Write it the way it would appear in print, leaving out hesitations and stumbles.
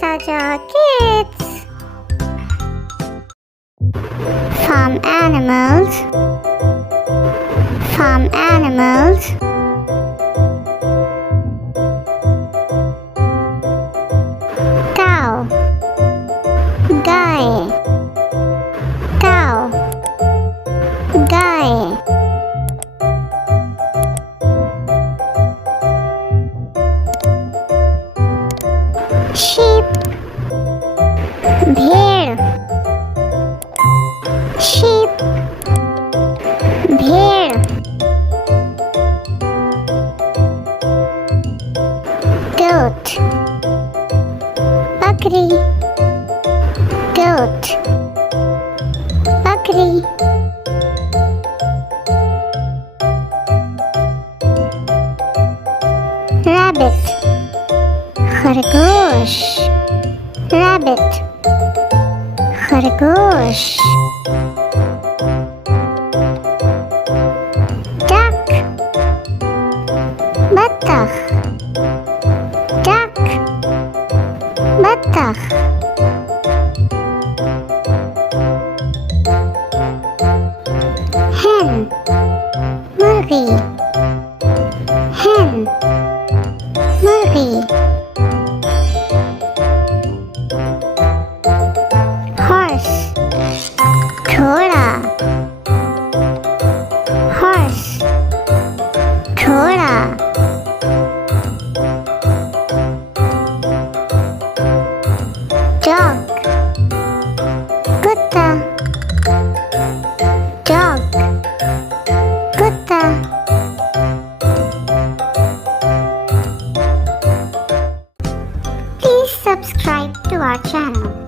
Taja Kids. Farm animals. Farm animals. Cow. Guy. Cow. Guy. Sheep. भेड़. Sheep. भेड़. Goat. बकरी. Goat. बकरी. Rabbit. खरगोश. Rabbit. खरगोश. Duck. बत्तख. Duck. बत्तख. Hen. मुर्गी. Hen. मुर्गी. Horse. घोड़ा. Horse. घोड़ा. Dog. कुत्ता. Dog. कुत्ता. Please subscribe to our channel.